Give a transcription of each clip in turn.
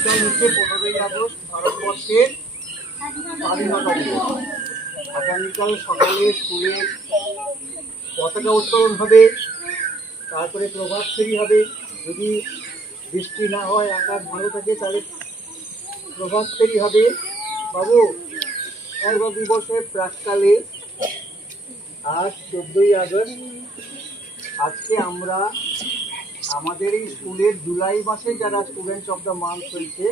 আগামীকাল হচ্ছে 15ই আগস্ট, ভারতবর্ষের স্বাধীনতা দিবস। আগামীকাল সকালে স্কুলে পতাকা উত্তোলন হবে, তারপরে প্রভাত ফেরি হবে। যদি বৃষ্টি না হয়, আকাশ ভালো থাকে, তাহলে প্রভাত ফেরি হবে। বাবু, স্বাধীনতা দিবসের প্রাককালে আজ 14ই আগস্ট, আজকে আমরা আমাদের এই স্কুলের জুলাই মাসে যারা স্টুডেন্টস অফ দ্য মান্থ হয়েছে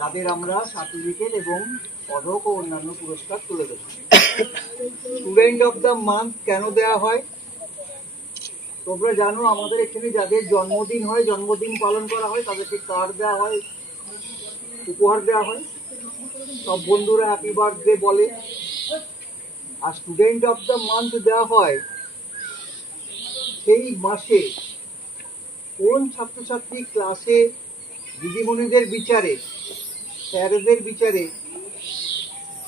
তাদের আমরা সার্টিফিকেট এবং পদক ও অন্যান্য পুরস্কার তুলে দেব। স্টুডেন্ট অফ দ্য মান্থ কেন দেওয়া হয় তোমরা জানো? আমাদের এখানে যাদের জন্মদিন হয়, জন্মদিন পালন করা হয়, তাদেরকে কার্ড দেওয়া হয়, উপহার দেওয়া হয়, সব বন্ধুরা হ্যাপি বার্থডে বলে। আর স্টুডেন্ট অফ দ্য মান্থ দেওয়া হয় সেই মাসে কোন ছাত্রছাত্রী ক্লাসে দিদিমণিদের বিচারে, স্যারদের বিচারে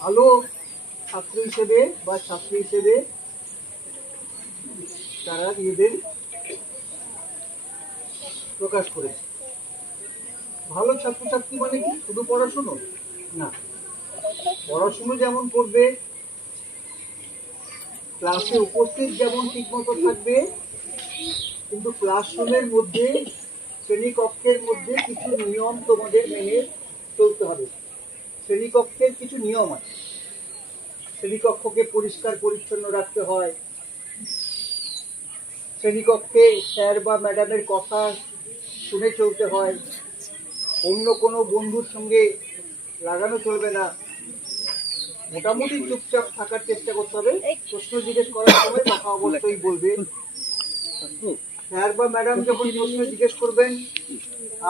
ভালো ছাত্র হিসেবে বা ছাত্রী হিসেবে তারা নিজেদের প্রকাশ করেছে। ভালো ছাত্রছাত্রী মানে কি শুধু পড়াশুনো না, পড়াশুনো যেমন করবে, ক্লাসে উপস্থিত যেমন ঠিকমতো থাকবে, কিন্তু ক্লাসরুমের মধ্যে, শ্রেণীকক্ষের মধ্যে কিছু নিয়ম তোমাদের মেনে চলতে হবে। শ্রেণীকক্ষের কিছু নিয়ম আছে। শ্রেণীকক্ষকে পরিষ্কার পরিচ্ছন্ন রাখতে হয়, শ্রেণীকক্ষে স্যার বা ম্যাডামের কথা শুনে চলতে হয়, অন্য কোনো বন্ধুর সঙ্গে লাগানো চলবে না, মোটামুটি চুপচাপ থাকার চেষ্টা করতে হবে। প্রশ্ন জিজ্ঞেস করার সময় কথা অবশ্যই বলবে। স্যার বা ম্যাডাম যখন প্রশ্ন জিজ্ঞেস করবেন,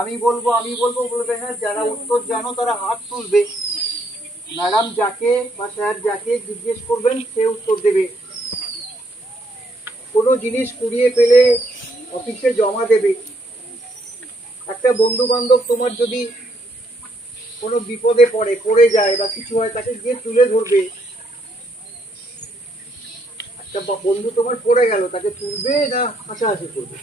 আমি বলবো বলবে না। যারা উত্তর জানো তারা হাত তুলবে। ম্যাডাম যাকে বা স্যার যাকে জিজ্ঞেস করবেন সে উত্তর দেবে। কোনো জিনিস কুড়িয়ে পেলে অফিসে জমা দেবে। একটা বন্ধু বান্ধব তোমার যদি কোনো বিপদে পড়ে যায় বা কিছু হয়, তাকে গিয়ে তুলে ধরবে। একটা বন্ধু তোমার পড়ে গেল, তাকে তুলবে না হাসাহাসি করবে?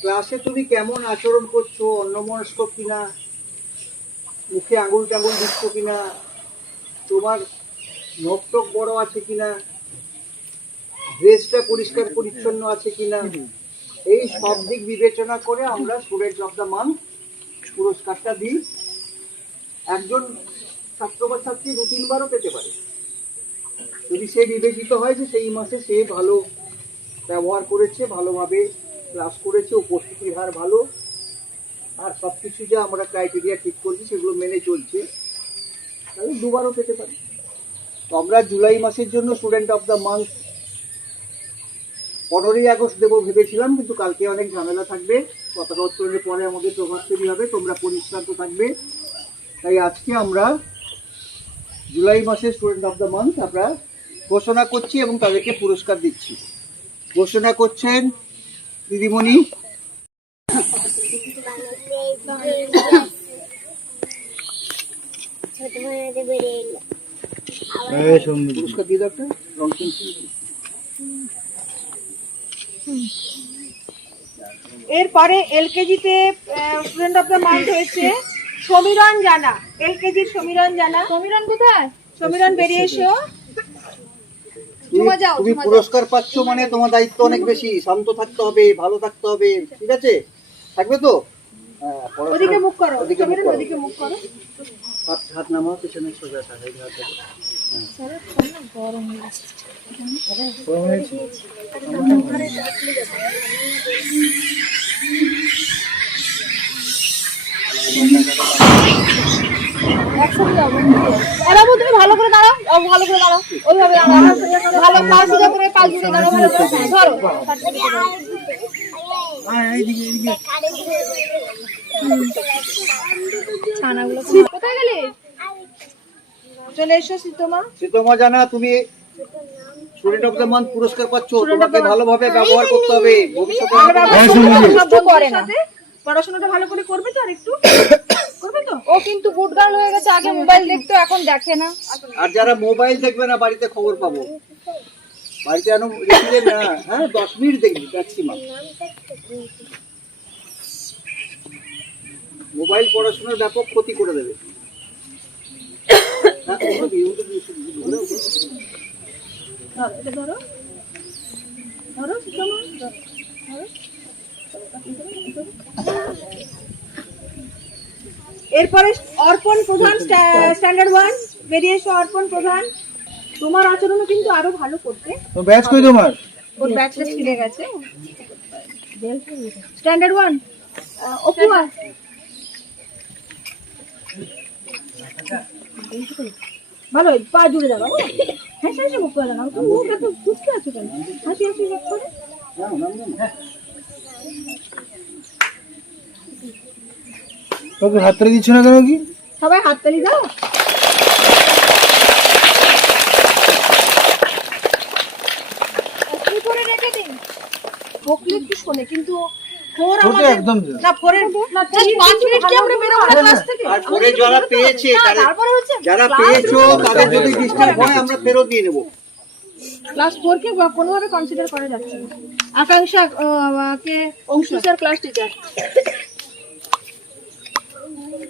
ক্লাসে তুমি কেমন আচরণ করছো, অন্যমনস্ক কিনা, মুখে আঙুল টাঙুল দিচ্ছ কিনা, তোমার নখ টক বড় আছে কিনা, ড্রেসটা পরিষ্কার পরিচ্ছন্ন আছে কিনা, এই সব দিক বিবেচনা করে আমরা স্টুডেন্ট অফ দ্য মান্থ পুরস্কারটা দিই। একজন ছাত্র বা ছাত্রী 2-3 বারও পেতে পারে, যদি সে বিবেচিত হয় যে সেই মাসে সে ভালো ব্যবহার করেছে, ভালোভাবে ক্লাস করেছে, উপস্থিতির হার ভালো, আর সব কিছু যা আমরা ক্রাইটেরিয়া ঠিক করছি সেগুলো মেনে চলছে, তাহলে 2 বারও পেতে পারে। তো আমরা জুলাই মাসের জন্য স্টুডেন্ট অফ দ্য মান্থ 15ই আগস্ট দেবো ভেবেছিলাম, কিন্তু কালকে অনেক ঝামেলা থাকবে। পতাকা উত্তোলনের পরে আমাদের প্রভাত ফেরি হবে, তোমরা পরিশ্রান্ত থাকবে। তাই আজকে আমরা জুলাই মাসের স্টুডেন্ট অফ দ্য মান্থ আমরা ঘোষণা করছি এবং তাদেরকে পুরস্কার দিচ্ছি। ঘোষণা করছেন দিদিমণি। পুরস্কার দিয়ে দাও একটা রং পেন্সিল। এরপরে এলকেজিতে স্টুডেন্ট অফ দ্য মান্থ হয়েছে সমীরণ জানা। এলকেজির সমীরণ জানা। সমীরণ কোথায়? সমীরণ বেরিয়ে এসো। তুমি পুরস্কার পাচ্ছ মানে তোমার দায়িত্ব অনেক বেশি। শান্ত থাকতে হবে, ভালো থাকতে হবে, ঠিক আছে? থাকবে তো? ওদিকে মুখ করো, সমীরণ ওদিকে মুখ করো। হাত নামাও, পেছনে সোজা থাকে। গরম হয়েছে। তুমি ভালো করে দাঁড়াও, ভালো করে দাঁড়াও, ওইভাবে ভালো পা সোজা করে পা জুড়ে দাঁড়াও, ভালো করে ধরো। ছানাগুলো কোথায় গেলে? চলে এসো শীতমা। শীতমা জানা, তুমি স্টুডেন্ট অফ দ্য মান্থ পুরস্কার পাচ্ছ। তোমাকে ভালোভাবে ব্যবহার করতে হবে ভবিষ্যতে। পড়াশোনাটা ভালো করে করবে তো? আর একটু করবে তো? ও কিন্তু গুড গার্ল হয়ে গেছে, আগে মোবাইল দেখতো, এখন দেখে না। আর যারা মোবাইল দেখবে না, বাড়িতে খবর পাবো। বাড়িতে রেখে না, হ্যাঁ 10 মিনিট দেখবি ম্যাক্সিমাম। মোবাইল পড়াশোনার ব্যাপক ক্ষতি করে দেবে। এরপরে অর্পণ প্রধান স্ট্যান্ডার্ড 1 বেরিয়ে এসো। অর্পণ প্রধান, তোমার আচরণও কিন্তু আরো ভালো করতে। ব্যাচ কই তোমার? ওর ব্যাচটা ছিঁড়ে গেছে। স্ট্যান্ডার্ড 1 অপু আয়। ভালো পা জুড়ে যাবো। হ্যাঁ সে মুখ করে না, তুমি মুখ এত ফুচকে আছো কেন? হাসি হাসি মুখ করে। তোকে হাততালি দিচ্ছ না কেন? কি সবাই হাততালি দাও। করে রেখে দিন। বকলে একটু শোনে কিন্তু ফোর আমাদের একদম না ফোরের না 5 মিনিট কি আমরা বেরোবো না ক্লাস থেকে? আর পরে যারা পেয়েছে তারপরে হচ্ছে যারা পেয়েছো তাদের যদি ডিসটার্ব হয় আমরা ফেরত দিয়ে নেব। ক্লাস 4 কে কোনোভাবে কনসিডার করা যাচ্ছে না। আকাঙ্ক্ষা কে অংশু স্যার ক্লাস টিচার।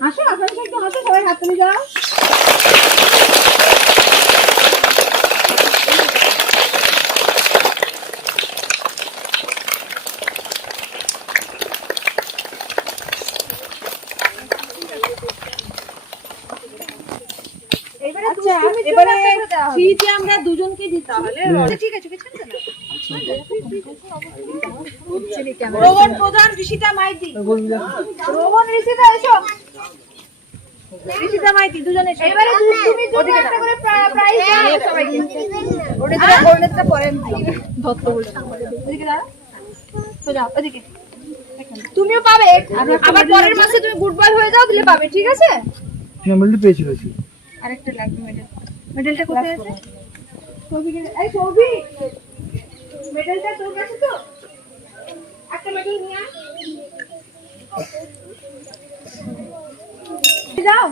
হাসো আকাঙ্ক্ষা, একটু হাসো, সবাই হাততালি দাও। আচ্ছা এবারে ফ্রিতে আমরা দুজনকে দিতে হবে। ঠিক আছে কিছু না। রোহন প্রধান, ঋষিতা মাইতি। রোহন ঋষিতা এসো। ঋষিতা মাইতি দুজনে এসো। এবারে তুমি একটা করে প্রাইজ দাও সবাইকে। ওটা পরে ধত্ত বলছো। ওদিকে দাও। তো যাও ওদিকে। তুমিও পাবে, আবার পরের মাসে তুমি গুড বয় হয়ে যাও, দিলে পাবে, ঠিক আছে? মেডেলটা পেয়েছিল। আরেকটা লাগবে মেডেল। মেডেলটা কোথায় আছে? সৌভিকে, এই সৌভি, মেডেলটা তোর কাছে তো? একটা মেডেল নিয়ে আয়। যাও।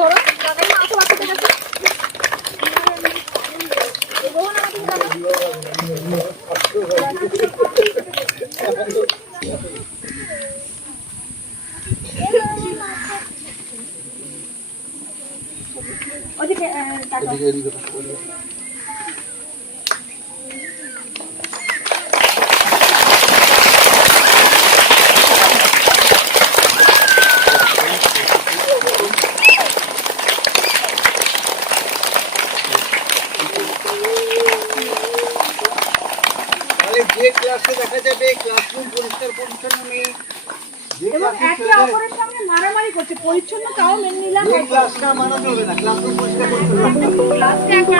ধরো, আসো বাচ্চাদের কাছে। রোহন আমাকে দাও। ওদিকে টাটা। যে ক্লাসে দেখা যাবে ক্লাসরুম পরিষ্কার পরিচ্ছন্ন নেই, এবং একে অপরের সামনে মারামারি করছে, পরিচ্ছন্ন তাও মেনে নিলাম। ক্লাসটা মানা যাবে না, ক্লাসরুম পরিষ্কার পরিচ্ছন্ন। ক্লাসটা